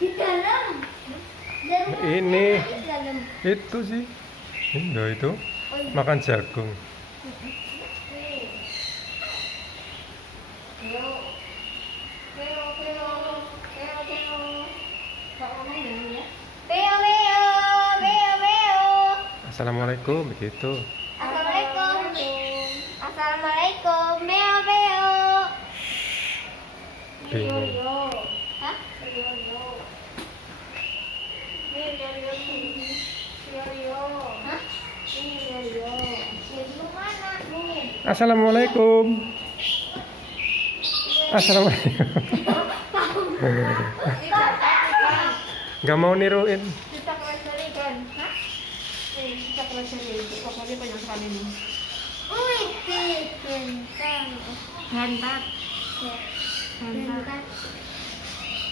Di dalam. Ini Di dalam. itu sih. Enggak itu. Makan jagung. Beo, beo, beo, beo. Assalamualaikum begitu. Assalamualaikum. Assalamualaikum. Beo, beo. Bingung. Hah? Hah? Rio mana? Assalamualaikum. Assalamualaikum. Gak mau niruin. Kita pelajari kan? Hah? Kita pelajari. Pokoknya banyak sekali nih. Wih, bentang. Hentak. Bentang.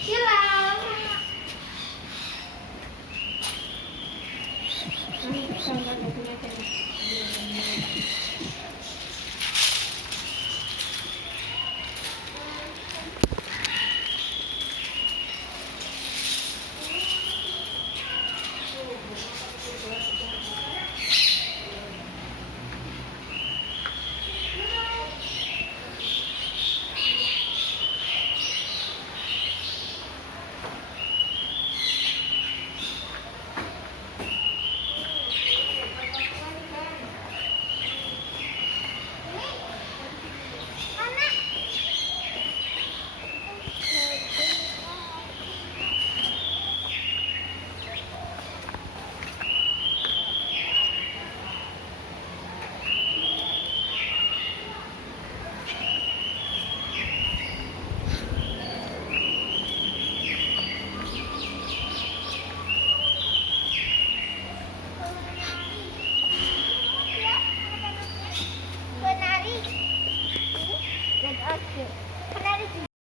Silam. Ini sangat